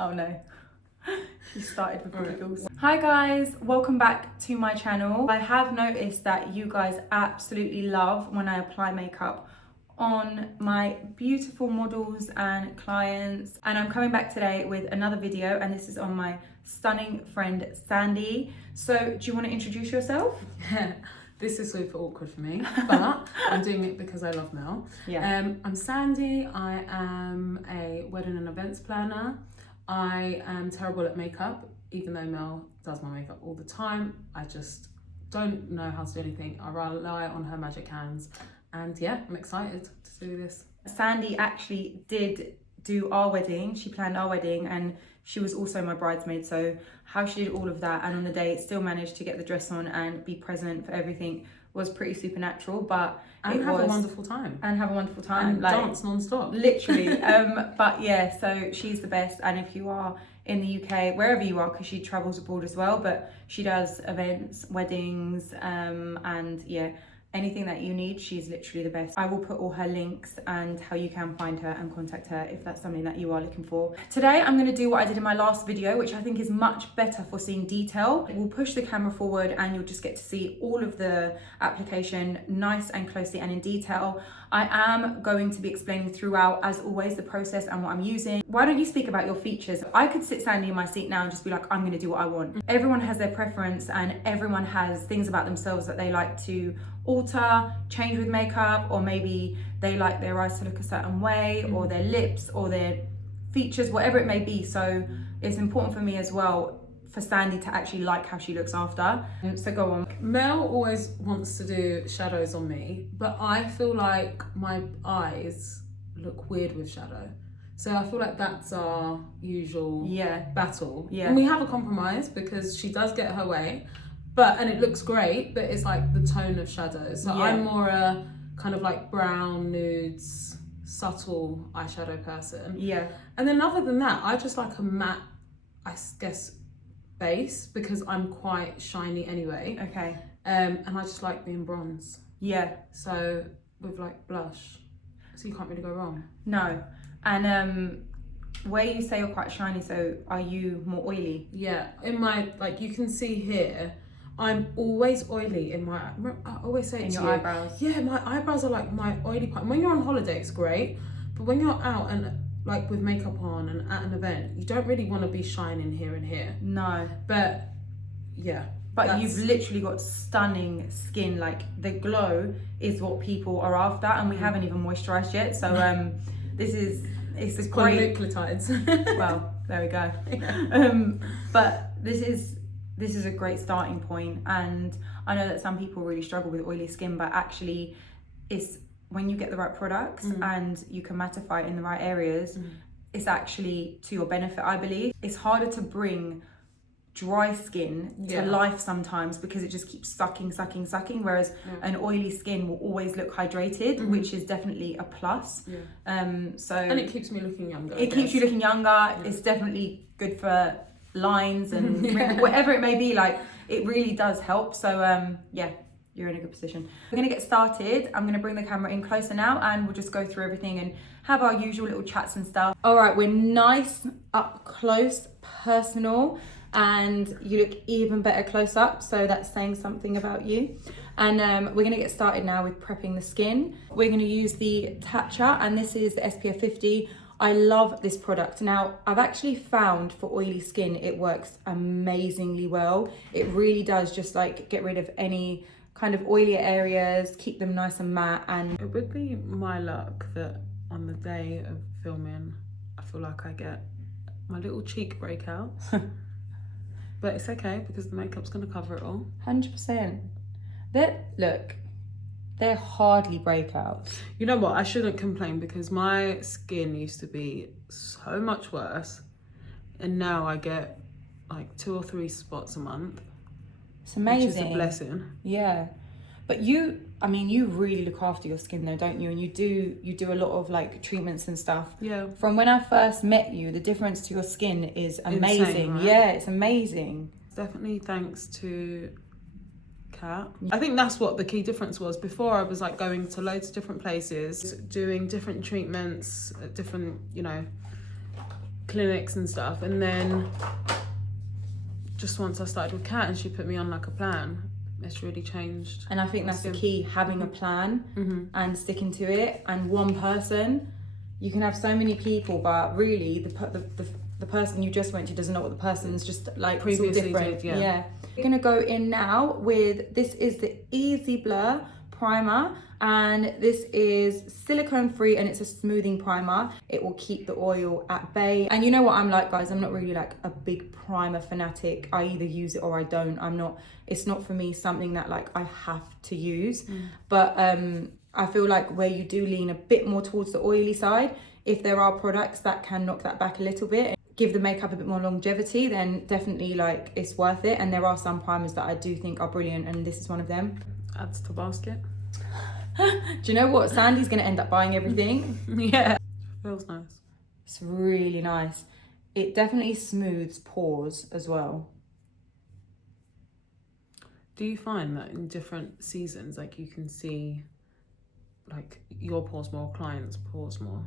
Oh no. She started with the giggles. Hi guys, welcome back to my channel. I have noticed that you guys absolutely love when I apply makeup on my beautiful models and clients, and I'm coming back today with another video, and this is on my stunning friend Sandie. So do you want to introduce yourself? Yeah, this is super awkward for me, but I'm doing it because I love Mel. Yeah. I'm Sandie. I am a wedding and events planner. I am terrible at makeup, even though Mel does my makeup all the time. I just don't know how to do anything. I rely on her magic hands. And yeah, I'm excited to do this. Sandie actually did do our wedding. She planned our wedding and she was also my bridesmaid. So how she did all of that and on the day still managed to get the dress on and be present for everything was pretty supernatural, but and have a wonderful time. And have a wonderful time. And like, dance non-stop. Literally. But yeah, so she's the best. And if you are in the UK, wherever you are, because she travels abroad as well, but she does events, weddings, and yeah, anything that you need, she's literally the best. I will put all her links and how you can find her and contact her if that's something that you are looking for. Today, I'm gonna do what I did in my last video, which I think is much better for seeing detail. We'll push the camera forward and you'll just get to see all of the application nice and closely and in detail. I am going to be explaining throughout, as always, the process and what I'm using. Why don't you speak about your features? I could sit Sandie in my seat now and just be like, I'm gonna do what I want. Everyone has their preference and everyone has things about themselves that they like to alter, change with makeup, or maybe they like their eyes to look a certain way, or their lips, or their features, whatever it may be. So it's important for me as well for Sandie to actually like how she looks after. So go on. Mel always wants to do shadows on me, but I feel like my eyes look weird with shadow. So I feel like that's our usual battle. Yeah. And we have a compromise because she does get her way, and it looks great, but it's like the tone of shadows. So I'm more a kind of like brown, nudes, subtle eyeshadow person. Yeah. And then other than that, I just like a matte, I guess, base because I'm quite shiny anyway. Okay. And I just like being bronze. Yeah. So with like blush, so you can't really go wrong. No. And where you say you're quite shiny, so are you more oily? Yeah. In my, like you can see here, I'm always oily in my, I always say in your eyebrows. Yeah, my eyebrows are like my oily part. When you're on holiday, it's great. But when you're out and like with makeup on and at an event, you don't really want to be shining here and here. No. But yeah. But you've literally got stunning skin. Like the glow is what people are after, and we haven't even moisturised yet. So it's great. Nucleotides. Well, there we go. But this is a great starting point, and I know that some people really struggle with oily skin, but actually it's when you get the right products and you can mattify it in the right areas, it's actually to your benefit, I believe. It's harder to bring dry skin to life sometimes because it just keeps sucking, whereas an oily skin will always look hydrated, which is definitely a plus. And it keeps me looking younger. It keeps you looking younger. It's definitely good for lines and whatever it may be. Like it really does help. So yeah, you're in a good position. We're gonna get started. I'm gonna bring the camera in closer now and we'll just go through everything and have our usual little chats and stuff. All right, we're nice up close, personal, and you look even better close up, so that's saying something about you. And we're gonna get started now with prepping the skin. We're gonna use the Tatcha, and this is the SPF 50. I love this product. Now, I've actually found for oily skin, it works amazingly well. It really does just like get rid of any kind of oily areas, keep them nice and matte. And it would be my luck that on the day of filming, I feel like I get my little cheek breakouts. But it's okay because the makeup's gonna cover it all. 100%. They're hardly breakouts. You know what? I shouldn't complain because my skin used to be so much worse, and now I get like 2 or 3 spots a month. It's amazing. Which is a blessing. Yeah, but you really look after your skin though, don't you? And you do a lot of like treatments and stuff. Yeah. From when I first met you, the difference to your skin is amazing. Insane, right? Yeah, it's amazing. Definitely thanks to Kat. I think that's what the key difference was. Before I was like going to loads of different places, doing different treatments, different, clinics and stuff, and then just once I started with Kat and she put me on like a plan, it's really changed. And I think that's the key, having a plan and sticking to it. And one person, you can have so many people, but really the person you just went to doesn't know what the person's just like previously different. Yeah. We're gonna go in now with, this is the Easy Blur primer, and this is silicone free and it's a smoothing primer. It will keep the oil at bay. And you know what I'm like, guys, I'm not really like a big primer fanatic. I either use it or I don't. It's not for me something that like I have to use. But I feel like where you do lean a bit more towards the oily side, if there are products that can knock that back a little bit, give the makeup a bit more longevity, then definitely like it's worth it. And there are some primers that I do think are brilliant, and this is one of them. Adds to basket. Do you know what? Sandie's gonna end up buying everything. Yeah, feels nice. It's really nice. It definitely smooths pores as well. Do you find that in different seasons, like you can see like your pores more, clients' pores more?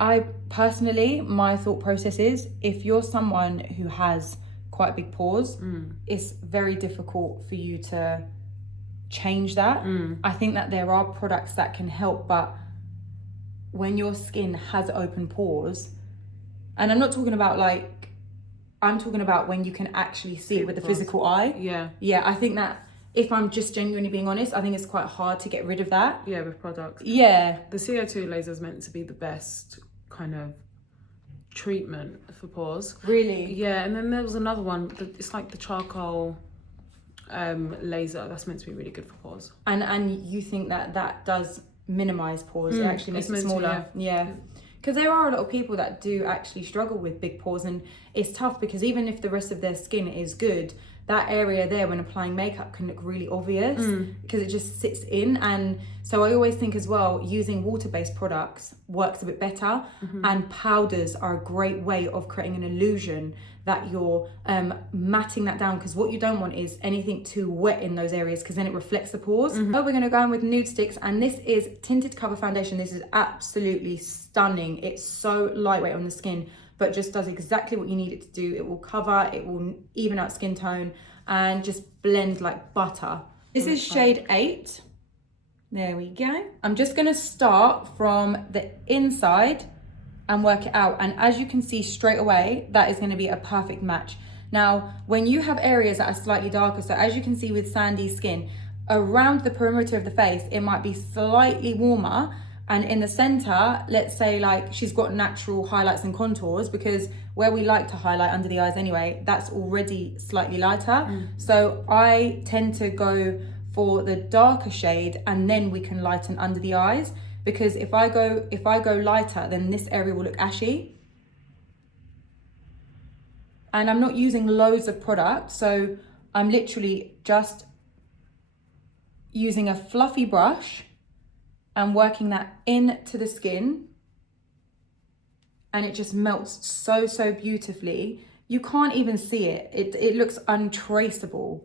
I personally, my thought process is, if you're someone who has quite big pores, it's very difficult for you to change that. I think that there are products that can help, but when your skin has open pores, and I'm not talking about like, I'm talking about when you can actually see it with the physical eye. Yeah, I think that if I'm just genuinely being honest, I think it's quite hard to get rid of that. Yeah, with products. Yeah. The CO2 laser is meant to be the best kind of treatment for pores. Really? Yeah, and then there was another one, it's like the charcoal laser, that's meant to be really good for pores. And you think that does minimize pores, it actually makes it smaller. Yeah. Because there are a lot of people that do actually struggle with big pores, and it's tough because even if the rest of their skin is good, that area there when applying makeup can look really obvious because it just sits in. And so I always think as well, using water-based products works a bit better, and powders are a great way of creating an illusion that you're matting that down, because what you don't want is anything too wet in those areas because then it reflects the pores. So we're going to go in with Nude Stix, and this is Tinted Cover Foundation. This is absolutely stunning. It's so lightweight on the skin, but just does exactly what you need it to do. It will cover, it will even out skin tone, and just blend like butter. This is shade 8. There we go. I'm just gonna start from the inside and work it out. And as you can see straight away, that is gonna be a perfect match. Now, when you have areas that are slightly darker, so as you can see with Sandie's skin, around the perimeter of the face, it might be slightly warmer, and in the center, let's say like she's got natural highlights and contours, because where we like to highlight under the eyes anyway, that's already slightly lighter. So I tend to go for the darker shade, and then we can lighten under the eyes, because if I go lighter, then this area will look ashy. And I'm not using loads of product, so I'm literally just using a fluffy brush and working that into the skin, and it just melts so beautifully. You can't even see it. It looks untraceable.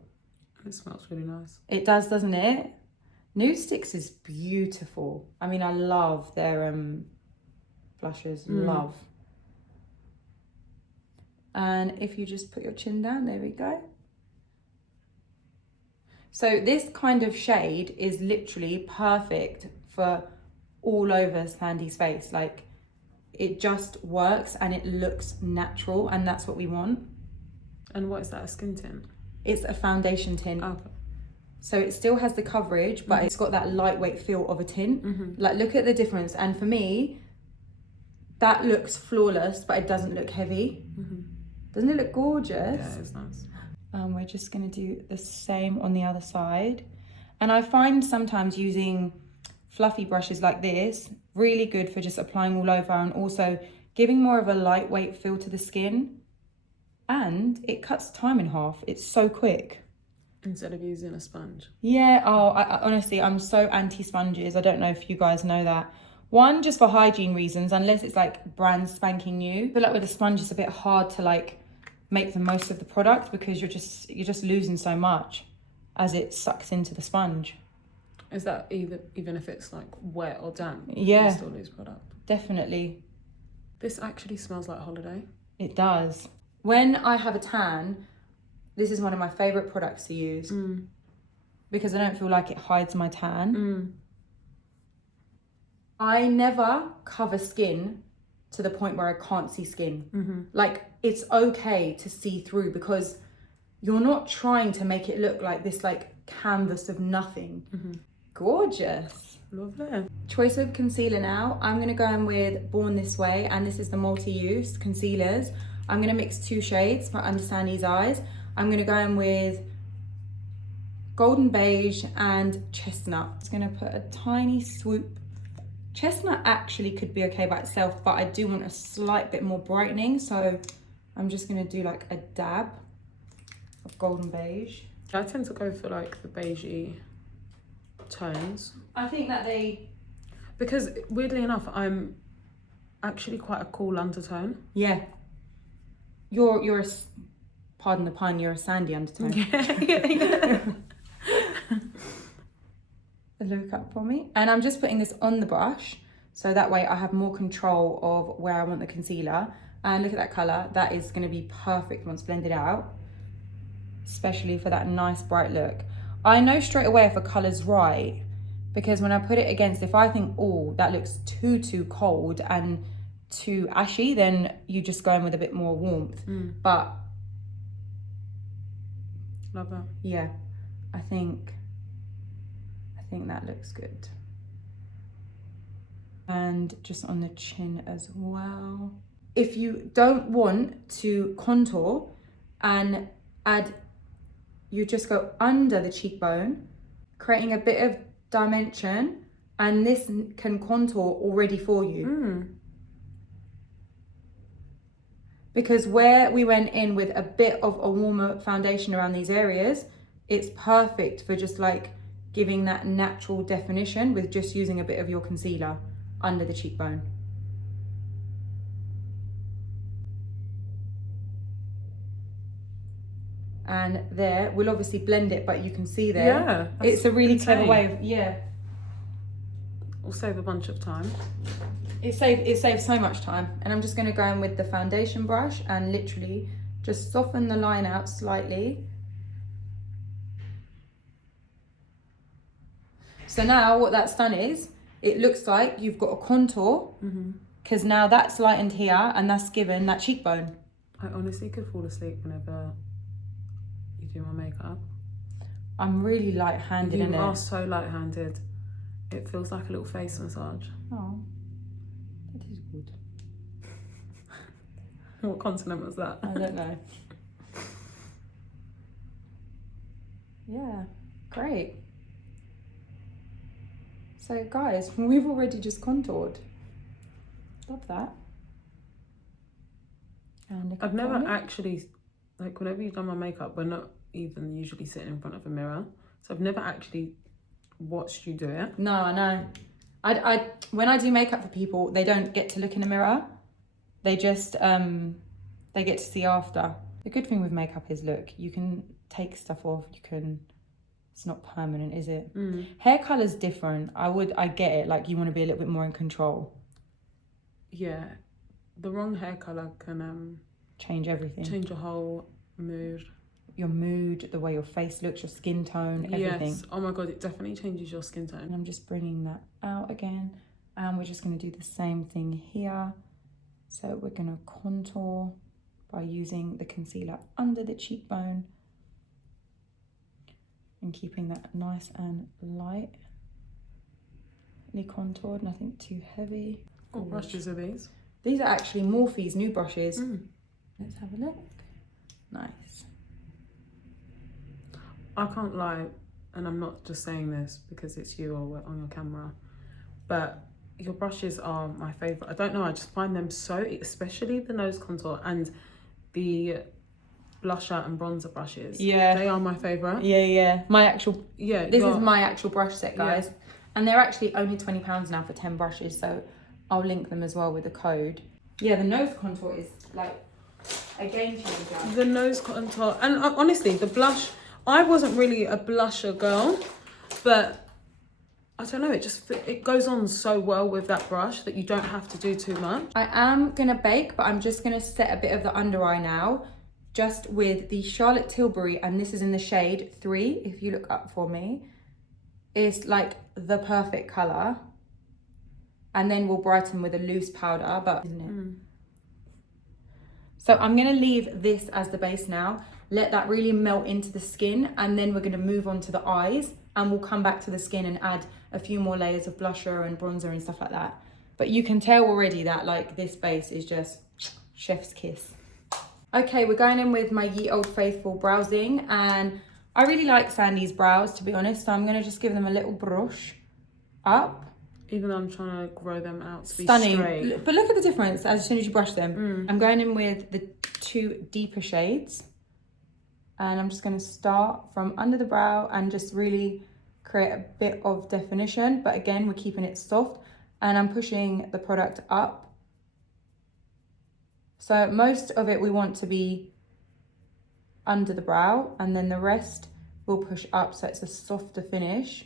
It smells really nice. It does, doesn't it? Nude Stix is beautiful. I mean, I love their blushes, love. And if you just put your chin down, there we go. So this kind of shade is literally perfect for all over Sandie's face. Like, it just works and it looks natural, and that's what we want. And what is that, a skin tint? It's a foundation tint. Okay. So it still has the coverage, but it's got that lightweight feel of a tint. Like, look at the difference. And for me, that looks flawless, but it doesn't look heavy. Doesn't it look gorgeous? Yeah, it's nice. We're just gonna do the same on the other side. And I find sometimes using fluffy brushes like this really good for just applying all over, and also giving more of a lightweight feel to the skin. And it cuts time in half. It's so quick. Instead of using a sponge. Yeah, oh, I honestly, I'm so anti-sponges. I don't know if you guys know that. One, just for hygiene reasons, unless it's like brand spanking new. I feel like with a sponge, it's a bit hard to like make the most of the product, because you're just losing so much as it sucks into the sponge. Is that even if it's like wet or damp? Yeah, you still lose product? Definitely. This actually smells like holiday. It does. When I have a tan, this is one of my favourite products to use. Because I don't feel like it hides my tan. I never cover skin to the point where I can't see skin. Like, it's okay to see through because you're not trying to make it look like this like canvas of nothing. Gorgeous. Lovely. Choice of concealer now. I'm going to go in with Born This Way, and this is the multi-use concealers. I'm going to mix 2 shades for under Sandie's eyes. I'm going to go in with Golden Beige and Chestnut. I'm just going to put a tiny swoop. Chestnut actually could be okay by itself, but I do want a slight bit more brightening, so I'm just going to do like a dab of Golden Beige. I tend to go for like the beigey tones. I think that they... Because weirdly enough, I'm actually quite a cool undertone. Yeah. You're a... Pardon the pun, you're a Sandie undertone. Yeah. Look up for me. And I'm just putting this on the brush, so that way I have more control of where I want the concealer. And look at that colour. That is going to be perfect once blended out, especially for that nice bright look. I know straight away if a colour's right, because when I put it against, if I think, oh, that looks too cold and too ashy, then you just go in with a bit more warmth. But love that. Yeah, I think that looks good. And just on the chin as well. If you don't want to contour and add, you just go under the cheekbone, creating a bit of dimension, and this can contour already for you. Because where we went in with a bit of a warmer foundation around these areas, it's perfect for just like giving that natural definition with just using a bit of your concealer under the cheekbone. And there, we'll obviously blend it, but you can see there. Yeah. It's a really clever way of, yeah. We'll save a bunch of time. It saves so much time. And I'm just gonna go in with the foundation brush and literally just soften the line out slightly. So now what that's done is, it looks like you've got a contour, because now that's lightened here and that's given that cheekbone. I honestly could fall asleep whenever you do my makeup. I'm really light-handed in it. You are so light-handed. It feels like a little face massage. Oh, that is good. What continent was that? I don't know. Yeah, great. So guys, we've already just contoured. Love that. And I've never actually, like whenever you've done my makeup, we're not even usually sitting in front of a mirror. So I've never actually watched you do it. No, I know. I when I do makeup for people, they don't get to look in a mirror. They just, they get to see after. The good thing with makeup is, look, you can take stuff off, it's not permanent, is it? Hair colour's different. I get it, like you want to be a little bit more in control. Yeah, the wrong hair colour can change everything. Change your whole mood. Your mood, the way your face looks, your skin tone, everything. Yes, oh my god, it definitely changes your skin tone. And I'm just bringing that out again. And we're just going to do the same thing here. So we're going to contour by using the concealer under the cheekbone. And keeping that nice and lightly contoured, nothing too heavy. What brushes are these? These are actually Morphe's new brushes. Let's have a look. Nice. I can't lie, and I'm not just saying this because it's you or we're on your camera, but your brushes are my favourite. I don't know, I just find them so, especially the nose contour and the blusher and bronzer brushes. Yeah. They are my favourite. Yeah. This is my actual brush set, guys. Yeah. And they're actually only £20 now for 10 brushes, so I'll link them as well with the code. Yeah, the nose contour is like a game changer. The nose contour, and honestly, the blush, I wasn't really a blusher girl, but I don't know, it goes on so well with that brush that you don't have to do too much. I am gonna bake, but I'm just gonna set a bit of the under eye now, just with the Charlotte Tilbury, and this is in the shade 3, if you look up for me. It's like the perfect colour. And then we'll brighten with a loose powder, but isn't it? So I'm gonna leave this as the base now, let that really melt into the skin, and then we're gonna move on to the eyes, and we'll come back to the skin and add a few more layers of blusher and bronzer and stuff like that. But you can tell already that like this base is just chef's kiss. Okay, we're going in with my Ye Old Faithful browsing, and I really like Sandie's brows, to be honest, so I'm gonna just give them a little brush up. Even though I'm trying to grow them out to be stunning. Straight. But look at the difference as soon as you brush them. I'm going in with the 2 deeper shades, and I'm just going to start from under the brow and just really create a bit of definition, but again we're keeping it soft, and I'm pushing the product up. So most of it we want to be under the brow, and then the rest we'll push up so it's a softer finish.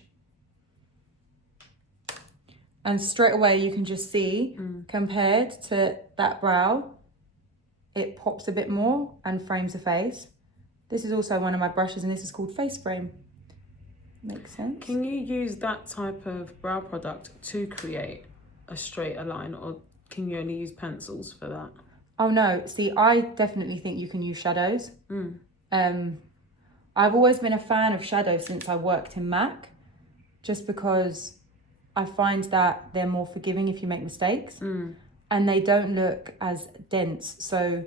And straight away you can just see, compared to that brow, it pops a bit more and frames the face. This is also one of my brushes, and this is called Face Frame. Makes sense. Can you use that type of brow product to create a straighter line, or can you only use pencils for that? Oh no, see, I definitely think you can use shadows. I've always been a fan of shadows since I worked in MAC, just because I find that they're more forgiving if you make mistakes, and they don't look as dense. So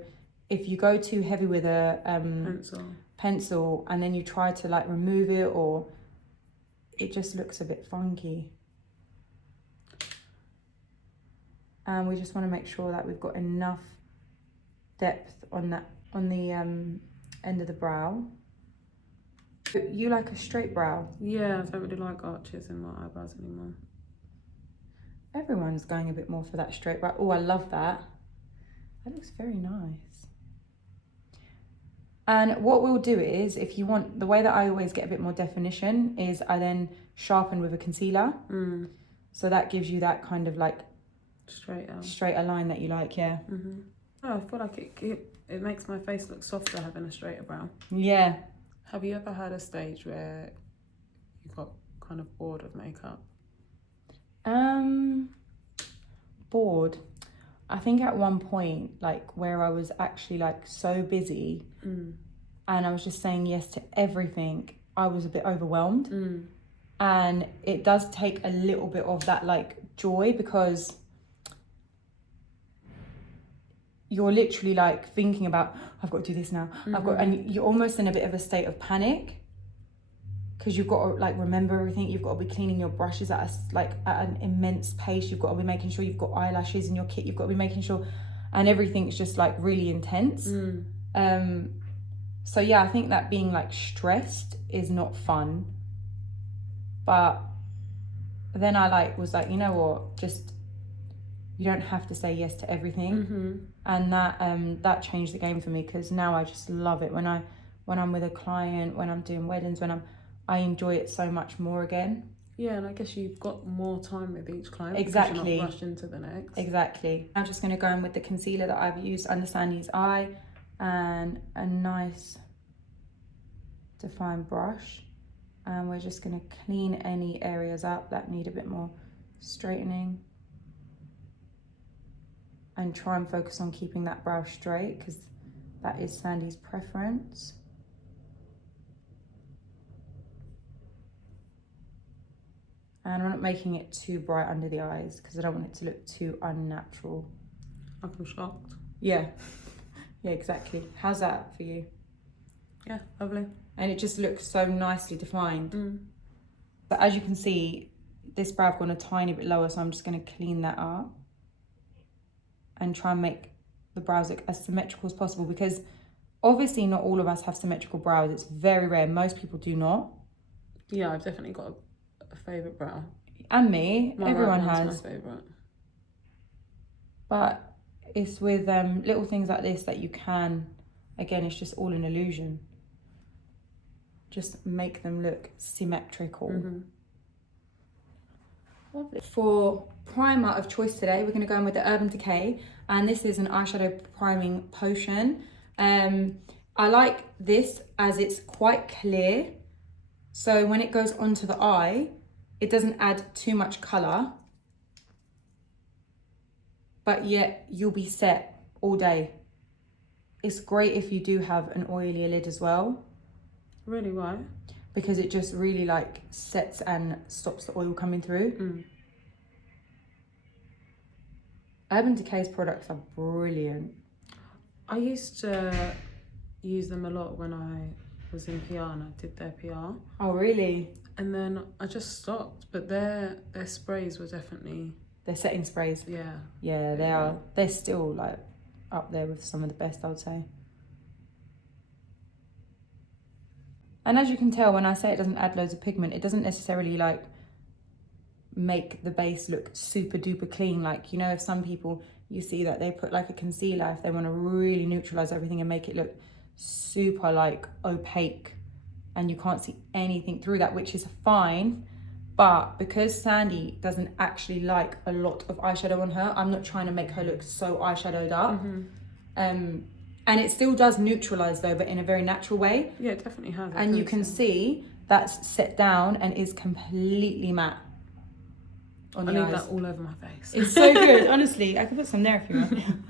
if you go too heavy with a pencil and then you try to like remove it, or it just looks a bit funky. And we just want to make sure that we've got enough depth on that, on the end of the brow. You like a straight brow? Yeah, I don't really like arches in my eyebrows anymore. Everyone's going a bit more for that straight brow. Oh, I love that. That looks very nice. And what we'll do is, if you want, the way that I always get a bit more definition is I then sharpen with a concealer. So that gives you that kind of like straighter line that you like, yeah. Oh, I feel like it makes my face look softer having a straighter brow. Yeah. Have you ever had a stage where you got kind of bored of makeup? Bored. I think at one point, like where I was actually like so busy and I was just saying yes to everything, I was a bit overwhelmed. And it does take a little bit of that like joy, because you're literally like thinking about, I've got to do this now. And you're almost in a bit of a state of panic, because you've got to like remember everything. You've got to be cleaning your brushes at an immense pace. You've got to be making sure you've got eyelashes in your kit. You've got to be making sure, and everything's just like really intense. So yeah, I think that being like stressed is not fun. But then I was like, you know what, just, you don't have to say yes to everything. And that changed the game for me, because now I just love it when I'm with a client, when I'm doing weddings, I enjoy it so much more again. Yeah, and I guess you've got more time with each client. Exactly. Because you're not rushed into the next. Exactly. I'm just going to go in with the concealer that I've used under Sandie's eye, and a nice defined brush. And we're just going to clean any areas up that need a bit more straightening. And try and focus on keeping that brow straight, because that is Sandie's preference. And I'm not making it too bright under the eyes, because I don't want it to look too unnatural. I'm shocked. Yeah. Yeah, exactly. How's that for you? Yeah, lovely. And it just looks so nicely defined. But as you can see, this brow I've gone a tiny bit lower, so I'm just going to clean that up and try and make the brows look as symmetrical as possible, because obviously not all of us have symmetrical brows. It's very rare. Most people do not. Yeah, I've definitely got a favourite brow. And me. Everyone has. My favourite. But it's with little things like this that you can, again, it's just all an illusion. Just make them look symmetrical. Lovely. For primer of choice today, we're going to go in with the Urban Decay, and this is an eyeshadow priming potion. I like this as it's quite clear, so when it goes onto the eye, it doesn't add too much colour, but yet you'll be set all day. It's great if you do have an oily lid as well. Really, why? Because it just really like sets and stops the oil coming through. Urban Decay's products are brilliant. I used to use them a lot when I was in PR and I did their PR. Oh, really? And then I just stopped, but their sprays were definitely... They're setting sprays. Yeah. Yeah, they are. They're still like up there with some of the best, I would say. And as you can tell, when I say it doesn't add loads of pigment, it doesn't necessarily like make the base look super duper clean. Like, you know, if some people, you see that they put like a concealer, if they want to really neutralize everything and make it look super like opaque and you can't see anything through that, which is fine. But because Sandie doesn't actually like a lot of eyeshadow on her, I'm not trying to make her look so eyeshadowed up. And it still does neutralize though, but in a very natural way. Yeah, it definitely has. And you can see that's set down and is completely matte on the eyes. I need that all over my face. It's so good, honestly. I can put some there if you want.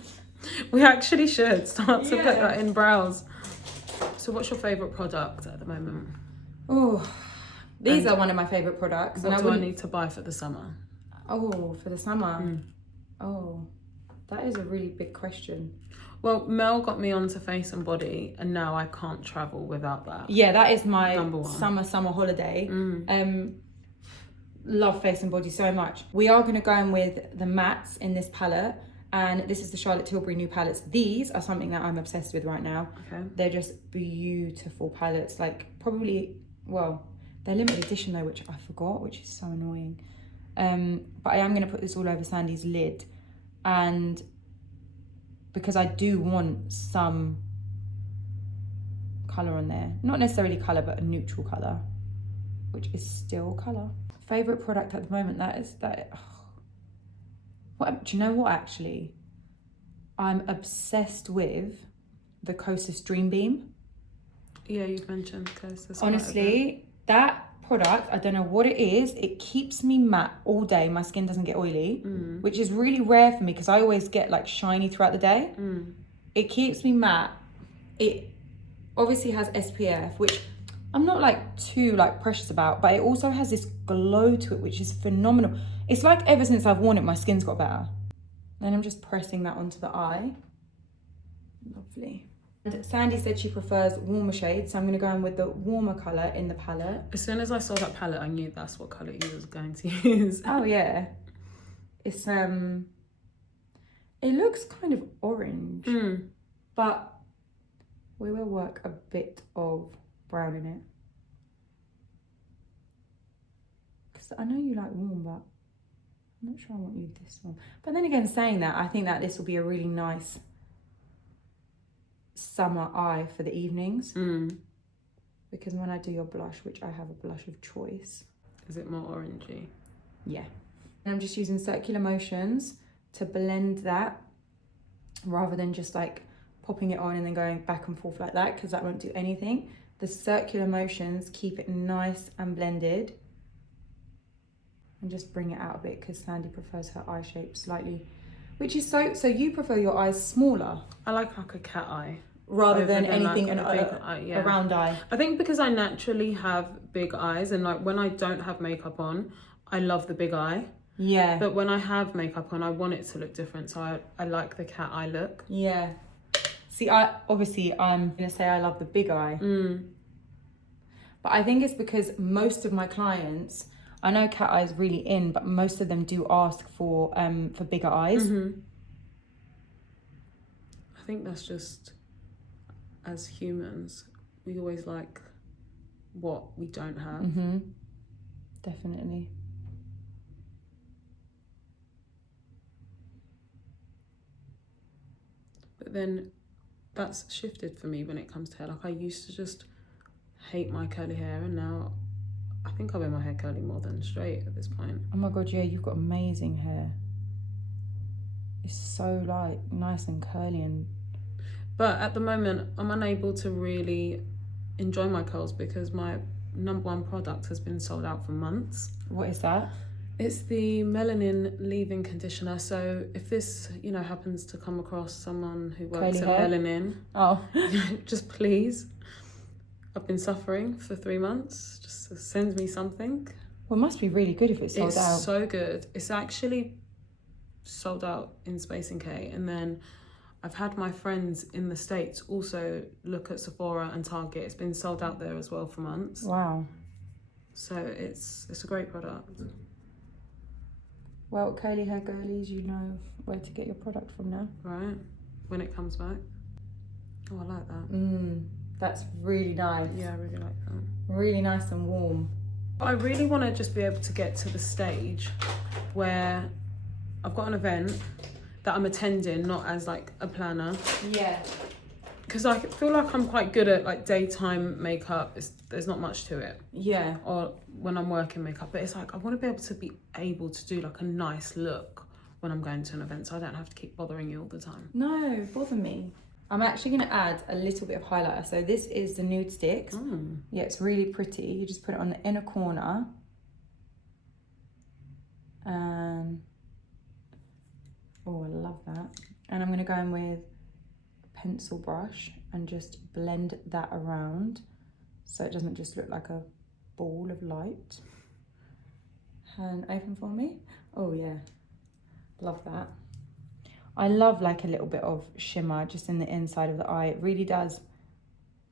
We actually should start to put that in brows. So what's your favourite product at the moment? Oh, these are one of my favourite products. What do I need to buy for the summer? Oh, for the summer? Oh, that is a really big question. Well, Mel got me onto Face and Body, and now I can't travel without that. Yeah, that is my number one. summer holiday. Love Face and Body so much. We are going to go in with the mattes in this palette, and this is the Charlotte Tilbury new palettes. These are something that I'm obsessed with right now. Okay. They're just beautiful palettes. Like probably, well, they're limited edition though, which I forgot, which is so annoying. But I am going to put this all over Sandie's lid, and because I do want some colour on there. Not necessarily colour, but a neutral colour, which is still colour. Favourite product at the moment, what, do you know what actually? I'm obsessed with the Kosas Dream Beam. Yeah, you've mentioned Kosas. Honestly, that product, I don't know what it is, it keeps me matte all day. My skin doesn't get oily, which is really rare for me because I always get like shiny throughout the day. It keeps me matte. It obviously has SPF, which I'm not like too like precious about, but it also has this glow to it, which is phenomenal. It's like ever since I've worn it, my skin's got better. Then I'm just pressing that onto the eye. Lovely. And Sandie said she prefers warmer shades, so I'm going to go in with the warmer colour in the palette. As soon as I saw that palette, I knew that's what colour you was going to use. Oh yeah. It's it looks kind of orange, but we will work a bit of brown in it. Because I know you like warm, but I'm not sure I want you this one. But then again, saying that, I think that this will be a really nice summer eye for the evenings. Because when I do your blush, which I have a blush of choice. Is it more orangey? Yeah. And I'm just using circular motions to blend that rather than just like popping it on and then going back and forth like that, because that won't do anything. The circular motions keep it nice and blended. And just bring it out a bit because Sandie prefers her eye shape slightly, which is so you prefer your eyes smaller? I like a cat eye. Rather than anything like a round eye. I think because I naturally have big eyes, and like when I don't have makeup on, I love the big eye. Yeah. But when I have makeup on, I want it to look different, so I like the cat eye look. Yeah. See, I'm gonna say I love the big eye. But I think it's because most of my clients, I know cat eye is really in, but most of them do ask for bigger eyes. I think that's just, as humans, we always like what we don't have. Definitely. But then that's shifted for me when it comes to hair. Like I used to just hate my curly hair, and now I think I wear my hair curly more than straight at this point. Oh my god, yeah, you've got amazing hair. It's so like nice and curly and... But at the moment, I'm unable to really enjoy my curls because my #1 product has been sold out for months. What is that? It's the melanin leave-in conditioner. So if this, you know, happens to come across someone who works at Melanin, just please. I've been suffering for 3 months. Just send me something. Well, it must be really good if it's sold out. It's so good. It's actually sold out in Space & K, and then I've had my friends in the States also look at Sephora and Target. It's been sold out there as well for months. Wow. So it's a great product. Well, curly hair girlies, you know where to get your product from now. Right, when it comes back. Oh, I like that. That's really nice. Yeah, I really like that. Really nice and warm. I really want to just be able to get to the stage where I've got an event that I'm attending, not as like a planner. Yeah. Because I feel like I'm quite good at like daytime makeup. There's not much to it. Yeah. Or when I'm working makeup, but it's like I want to be able to do like a nice look when I'm going to an event, so I don't have to keep bothering you all the time. No, bother me. I'm actually going to add a little bit of highlighter. So this is the Nude Stix. Yeah, it's really pretty. You just put it on the inner corner. Oh, I love that. And I'm going to go in with a pencil brush and just blend that around so it doesn't just look like a ball of light. Hand open for me. Oh yeah, love that. I love like a little bit of shimmer just in the inside of the eye. It really does.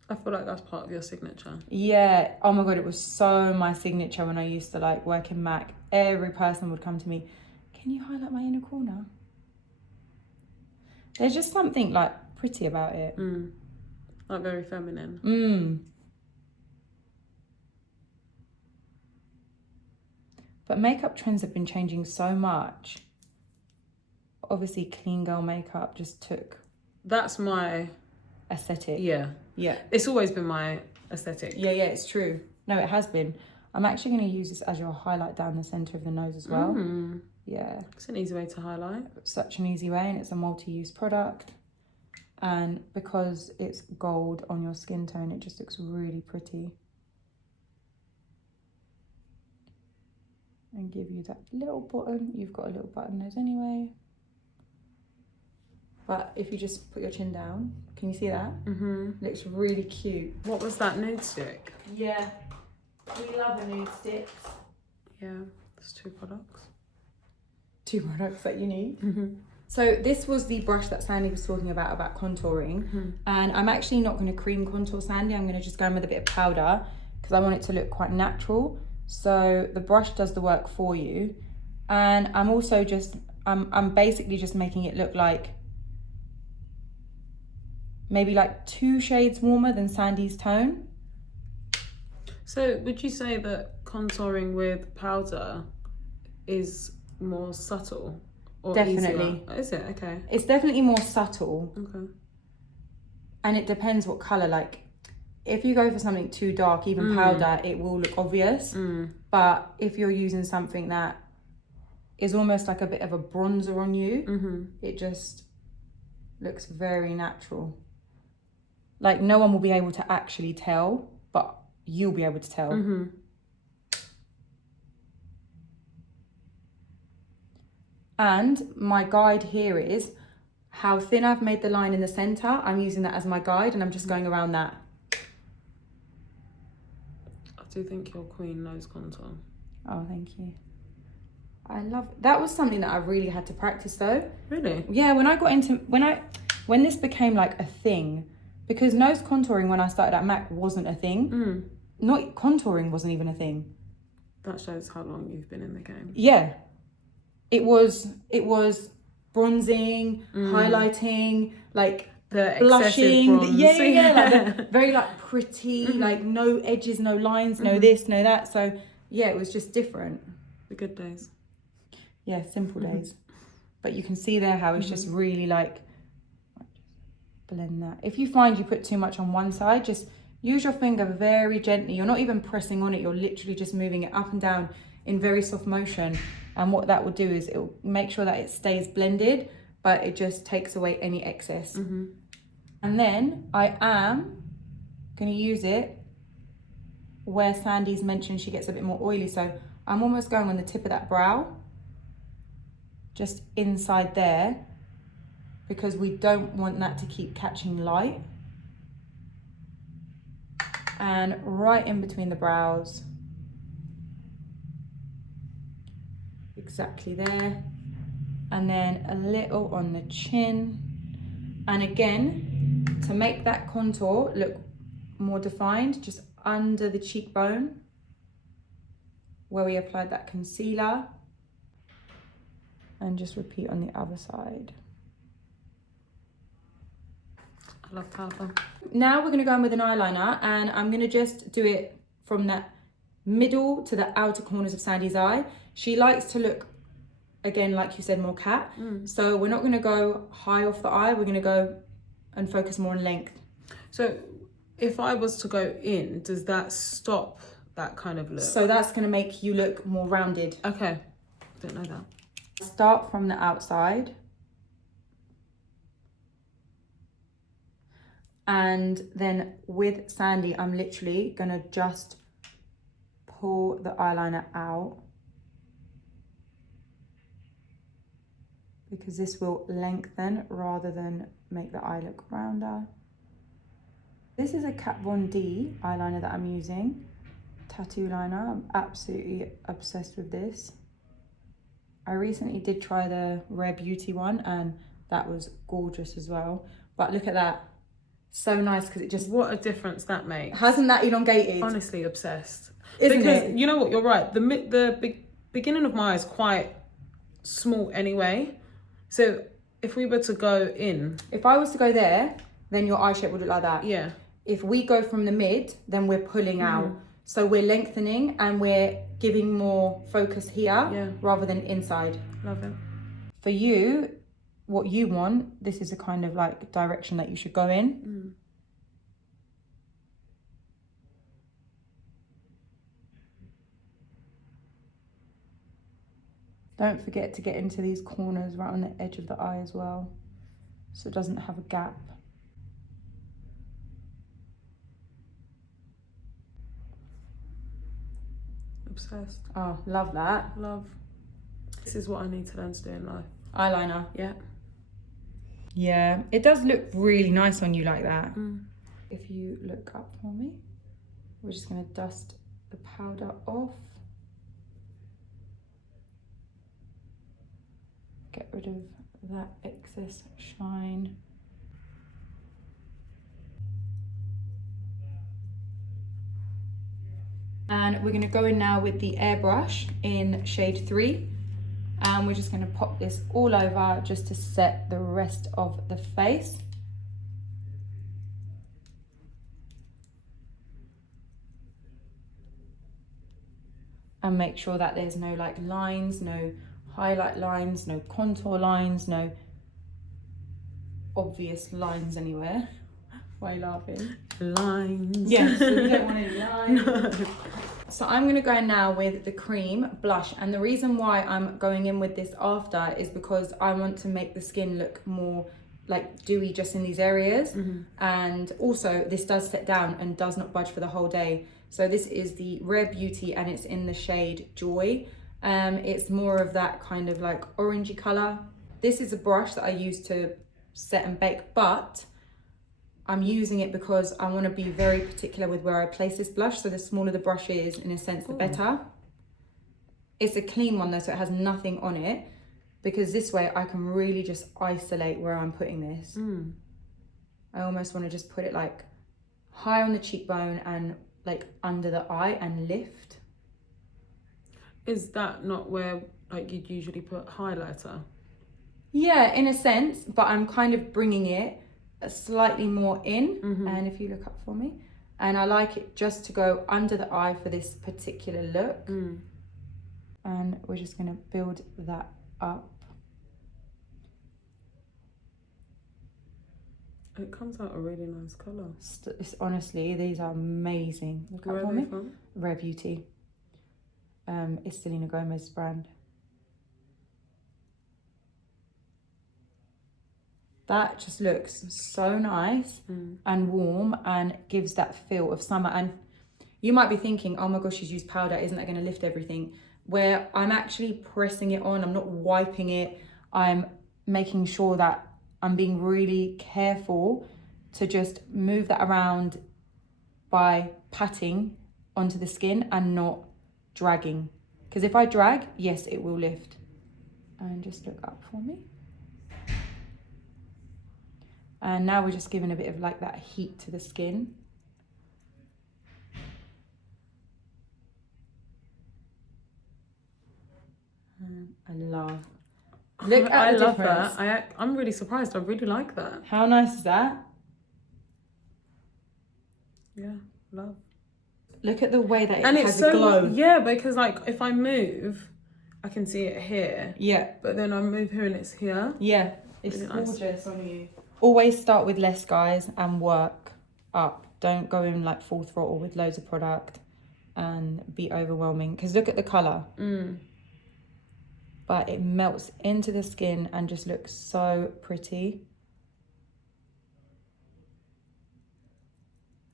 I feel like that's part of your signature. Yeah. Oh my god, it was so my signature when I used to like work in MAC. Every person would come to me, can you highlight my inner corner? There's just something like pretty about it. Like very feminine. But makeup trends have been changing so much. Obviously, clean girl makeup just took... That's my... aesthetic. Yeah. Yeah. It's always been my aesthetic. Yeah, it's true. No, it has been. I'm actually going to use this as your highlight down the centre of the nose as well. Yeah. It's an easy way to highlight. Such an easy way, and it's a multi-use product. And because it's gold on your skin tone, it just looks really pretty. And give you that little button. You've got a little button nose anyway. But if you just put your chin down, can you see that? Looks really cute. What was that, Nude stick? Yeah. We love a Nude Stix. Yeah, there's 2 products. 2 products that you need. So this was the brush that Sandie was talking about contouring. And I'm actually not going to cream contour Sandie. I'm going to just go in with a bit of powder because I want it to look quite natural. So the brush does the work for you. And I'm also just, I'm basically just making it look like maybe like 2 shades warmer than Sandie's tone. So would you say that contouring with powder is more subtle or Definitely. easier? Is it? Okay. It's definitely more subtle. Okay. And it depends what colour. Like if you go for something too dark, even powder, it will look obvious. But if you're using something that is almost like a bit of a bronzer on you, it just looks very natural. Like no one will be able to actually tell, but you'll be able to tell. And my guide here is how thin I've made the line in the centre. I'm using that as my guide and I'm just going around that. I do think your queen knows contour. Oh, thank you. I love it. That was something that I really had to practice though. Really? Yeah, when I got into, when this became like a thing, because nose contouring when I started at MAC wasn't a thing. Not contouring wasn't even a thing. That shows how long you've been in the game. Yeah. It was bronzing, highlighting, like the blushing. Bronze. Yeah. Like the very like pretty, like no edges, no lines, no this, no that. So yeah, it was just different. The good days. Yeah, simple days. But you can see there how it's just really like blend that. If you find you put too much on one side, just Use your finger very gently. You're not even pressing on it. You're literally just moving it up and down in very soft motion. And what that will do is it will make sure that it stays blended, but it just takes away any excess. And then I am going to use it where Sandie's mentioned she gets a bit more oily. So I'm almost going on the tip of that brow, just inside there, because we don't want that to keep catching light. And right in between the brows, exactly there. And then a little on the chin. And again, to make that contour look more defined, just under the cheekbone where we applied that concealer. And just repeat on the other side. I love powder. Now we're going to go in with an eyeliner, and I'm going to just do it from the middle to the outer corners of Sandie's eye. She likes to look, again, like you said, more cat. So we're not going to go high off the eye. We're going to go and focus more on length. So if I was to go in, does that stop that kind of look? So that's going to make you look more rounded. Okay, don't know that. Start from the outside. And then with Sandie, I'm literally going to just pull the eyeliner out, because this will lengthen rather than make the eye look rounder. This is a Kat Von D eyeliner that I'm using, tattoo liner. I'm absolutely obsessed with this. I recently did try the Rare Beauty one, and that was gorgeous as well. But look at that. So nice, because it just... What a difference that makes. Hasn't that elongated? Honestly, obsessed. Isn't because it? You know what, you're right. The beginning of my eye is quite small anyway. So if we were to go in... If I was to go there, then your eye shape would look like that. Yeah. If we go from the mid, then we're pulling out. So we're lengthening and we're giving more focus here rather than inside. Love it. For you, what you want, this is a kind of like direction that you should go in. Don't forget to get into these corners right on the edge of the eye as well, so it doesn't have a gap. Obsessed. Oh, love that. Love. This is what I need to learn to do in life. Eyeliner. Yeah. Yeah, it does look really nice on you like that. If you look up for me, we're just going to dust the powder off. Get rid of that excess shine. And we're going to go in now with the airbrush in shade 3. And we're just going to pop this all over just to set the rest of the face. And make sure that there's no like lines, no highlight lines, no contour lines, no obvious lines anywhere. Why are you laughing? Lines. Yes, so we don't want any lines. No. So I'm going to go in now with the cream blush, and the reason why I'm going in with this after is because I want to make the skin look more like dewy just in these areas. And also this does set down and does not budge for the whole day. So this is the Rare Beauty and it's in the shade Joy. It's more of that kind of like orangey colour. This is a brush that I use to set and bake, but I'm using it because I want to be very particular with where I place this blush. So the smaller the brush is, in a sense, the better. It's a clean one though, so it has nothing on it, because this way I can really just isolate where I'm putting this. I almost want to just put it like high on the cheekbone and like under the eye and lift. Is that not where like you'd usually put highlighter? Yeah, in a sense, but I'm kind of bringing it slightly more in. And if you look up for me, and I like it just to go under the eye for this particular look. And we're just going to build that up. It comes out a really nice colour. It's honestly, these are amazing. Look Where up are for they me. from? Rare Beauty. It's Selena Gomez's brand. That just looks so nice and warm and gives that feel of summer. And you might be thinking, oh my gosh, she's used powder. Isn't that going to lift everything? Where I'm actually pressing it on. I'm not wiping it. I'm making sure that I'm being really careful to just move that around by patting onto the skin and not dragging. Because if I drag, yes, it will lift. And just look up for me. And now we're just giving a bit of like that heat to the skin. I love. Look at I the love difference. that. I'm really surprised. I really like that. How nice is that? Yeah, love. Look at the way that it And has it's so a glow. Yeah, because like if I move, I can see it here. Yeah. But then I move here and it's here. Yeah. It's Really nice. gorgeous on you. Always start with less, guys, and work up. Don't go in like full throttle with loads of product and be overwhelming. Because look at the colour. But it melts into the skin and just looks so pretty.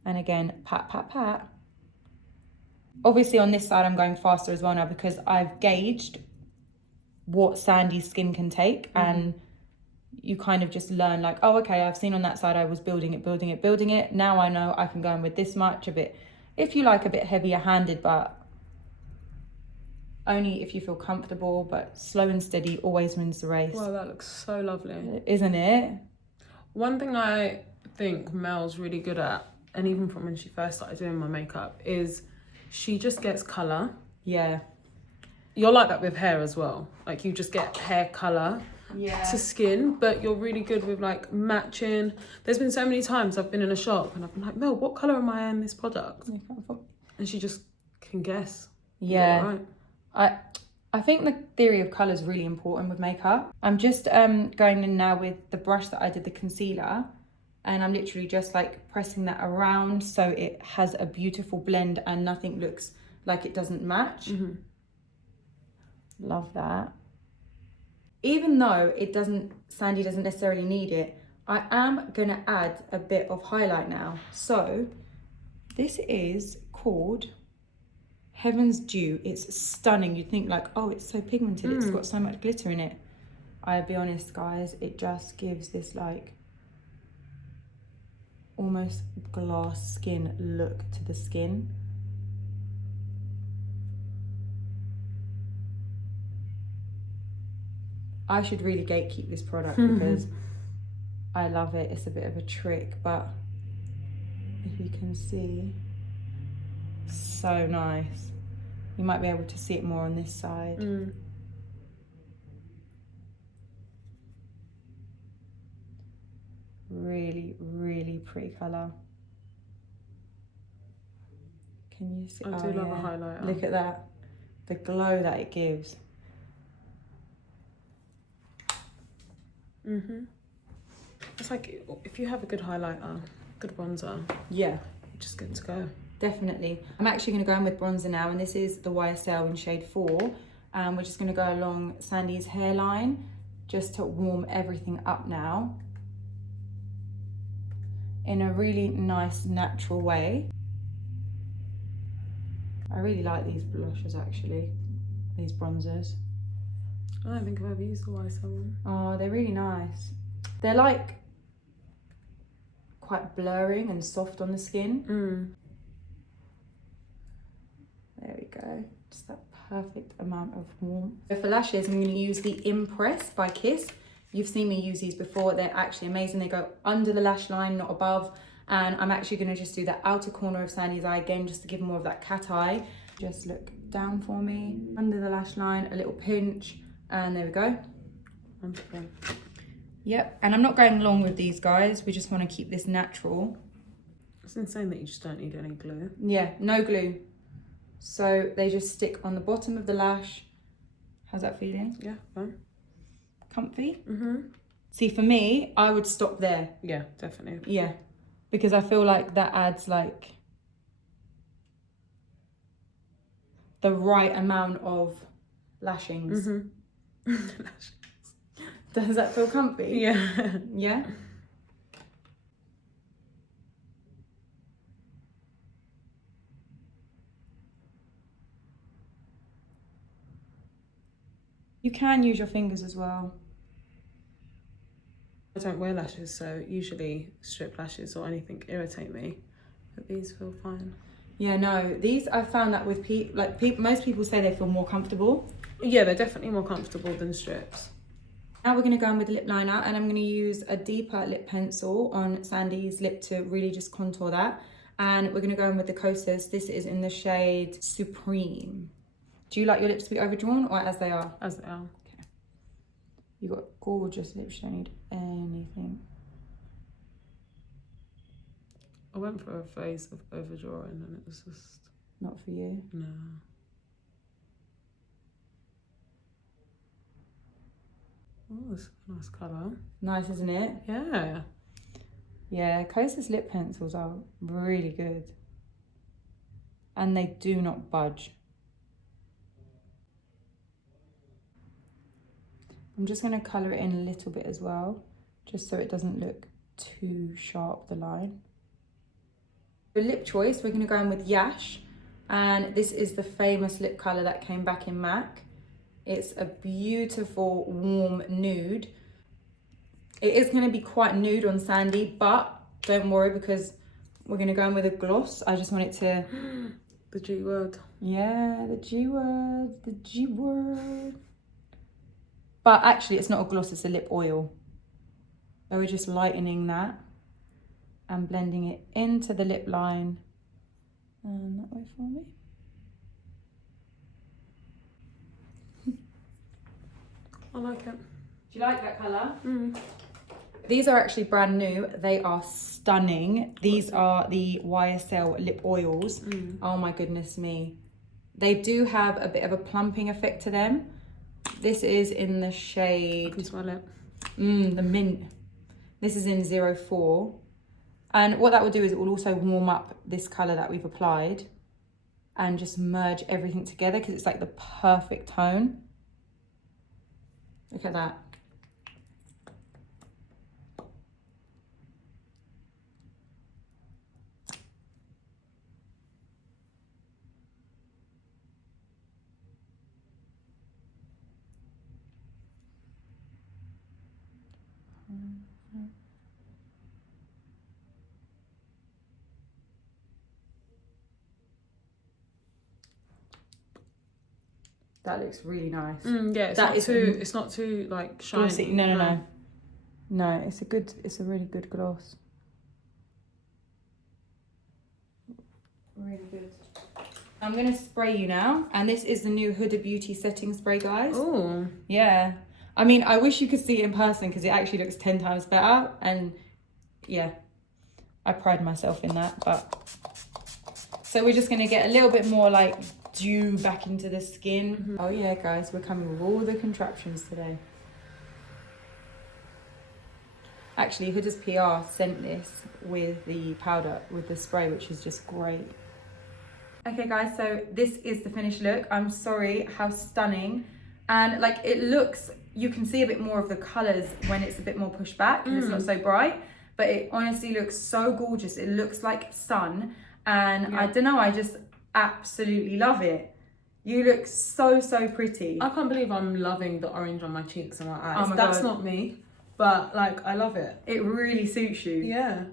And again, pat, pat, pat. Obviously on this side, I'm going faster as well now because I've gauged what Sandie's skin can take. And you kind of just learn like, oh, okay, I've seen on that side I was building it. Now I know I can go in with this much, a bit, if you like, a bit heavier handed, but only if you feel comfortable. But slow and steady always wins the race. Wow, that looks so lovely. Isn't it? One thing I think Mel's really good at, and even from when she first started doing my makeup, is she just gets colour. Yeah. You're like that with hair as well. Like you just get hair colour to skin, but you're really good with like matching. There's been so many times I've been in a shop and I've been like, Mel, what colour am I in this product? And she just can guess. Yeah. Right. I think the theory of colour is really important with makeup. I'm just going in now with the brush that I did the concealer, and I'm literally just like pressing that around so it has a beautiful blend and nothing looks like it doesn't match. Love that. Even though Sandie doesn't necessarily need it, I am gonna add a bit of highlight now. So this is called Heaven's Dew. It's stunning. You'd think like, oh, it's so pigmented. It's got so much glitter in it. I'll be honest, guys, it just gives this like almost glass skin look to the skin. I should really gatekeep this product because I love it. It's a bit of a trick, but if you can see, so nice. You might be able to see it more on this side. Really, really pretty colour. Can you see? I do love a highlighter. Look at that. The glow that it gives. It's like if you have a good highlighter, good bronzer, yeah, you're just good to go. Definitely. I'm actually going to go in with bronzer now, and this is the YSL in shade 4. We're just going to go along Sandie's hairline just to warm everything up now in a really nice natural way. I really like these blushes actually, these bronzers. I don't think I've ever used the YSL one. Oh, they're really nice. They're like quite blurring and soft on the skin. There we go. Just that perfect amount of warmth. So for lashes, I'm going to use the Impress by Kiss. You've seen me use these before. They're actually amazing. They go under the lash line, not above. And I'm actually going to just do the outer corner of Sandie's eye again, just to give more of that cat eye. Just look down for me, under the lash line, a little pinch. And there we go. Wonderful. Yep, and I'm not going long with these, guys. We just want to keep this natural. It's insane that you just don't need any glue. Yeah, no glue. So they just stick on the bottom of the lash. How's that feeling? Yeah, fine. Comfy? See, for me, I would stop there. Yeah, definitely. Yeah, because I feel like that adds like the right amount of lashings. Does that feel comfy? Yeah. Yeah? You can use your fingers as well. I don't wear lashes, so usually strip lashes or anything irritate me, but these feel fine. Yeah, no, these I found that with most people say they feel more comfortable. Yeah, they're definitely more comfortable than strips. Now we're going to go in with the lip liner, and I'm going to use a deeper lip pencil on Sandie's lip to really just contour that. And we're going to go in with the Kosas. This is in the shade Supreme. Do you like your lips to be overdrawn or as they are? As they are. Okay. You've got gorgeous lips, you don't need anything. I went for a phase of overdrawing and it was just... Not for you? No. Oh, it's a nice colour. Nice, isn't it? Yeah. Yeah, Kosas lip pencils are really good. And they do not budge. I'm just going to colour it in a little bit as well, just so it doesn't look too sharp, the line. For lip choice, we're going to go in with Yash, and this is the famous lip colour that came back in MAC. It's a beautiful warm nude. It is going to be quite nude on Sandie, but don't worry because we're going to go in with a gloss. I just want it to... The G word. Yeah, the G word, the G word. But actually it's not a gloss, it's a lip oil. So we're just lightening that and blending it into the lip line. And that way for me. I like it. Do you like that colour? Mm. These are actually brand new. They are stunning. These are the YSL lip oils. Mm. Oh my goodness me. They do have a bit of a plumping effect to them. This is in the shade... I can smell it. The mint. This is in 04. And what that will do is it will also warm up this colour that we've applied and just merge everything together because it's like the perfect tone. Look at that. That looks really nice. Yeah, it's not too like shiny. Glossy. No. No, it's a really good gloss. Really good. I'm gonna spray you now, and this is the new Huda Beauty setting spray, guys. Oh. Yeah. I mean, I wish you could see it in person because it actually looks 10 times better, and yeah, I pride myself in that. But so we're just gonna get a little bit more like dew back into the skin. Oh yeah, guys, we're coming with all the contraptions today. Actually, Huda's PR sent this with the powder, with the spray, which is just great. Okay guys, so this is the finished look. I'm sorry how stunning. And like it looks, you can see a bit more of the colours when it's a bit more pushed back and it's not so bright. But it honestly looks so gorgeous. It looks like sun. And I don't know, I just absolutely love it. You look so pretty. I can't believe I'm loving the orange on my cheeks and my eyes. Oh my That's God. not me, but like I love it. It really suits you. Yeah.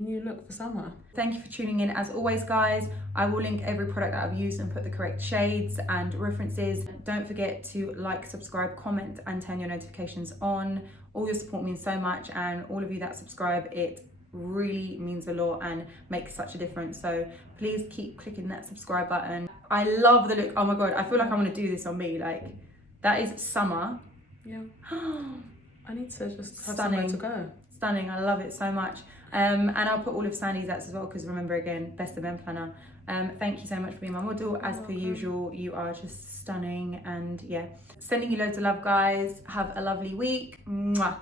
New look for summer. Thank you for tuning in. As always, guys, I will link every product that I've used and put the correct shades and references. Don't forget to like, subscribe, comment, and turn your notifications on. All your support means so much, and all of you that subscribe, it really means a lot and makes such a difference. So please keep clicking that subscribe button. I love the look. Oh my God, I feel like I want to do this on me. Like, that is summer. Yeah. I need to just have Stunning. somewhere to go. Stunning. I love it so much. And I'll put all of Sandie's as well, because remember, again, best event planner. Thank you so much for being my model. As per usual, you are just stunning. And yeah, sending you loads of love, guys. Have a lovely week. Mwah.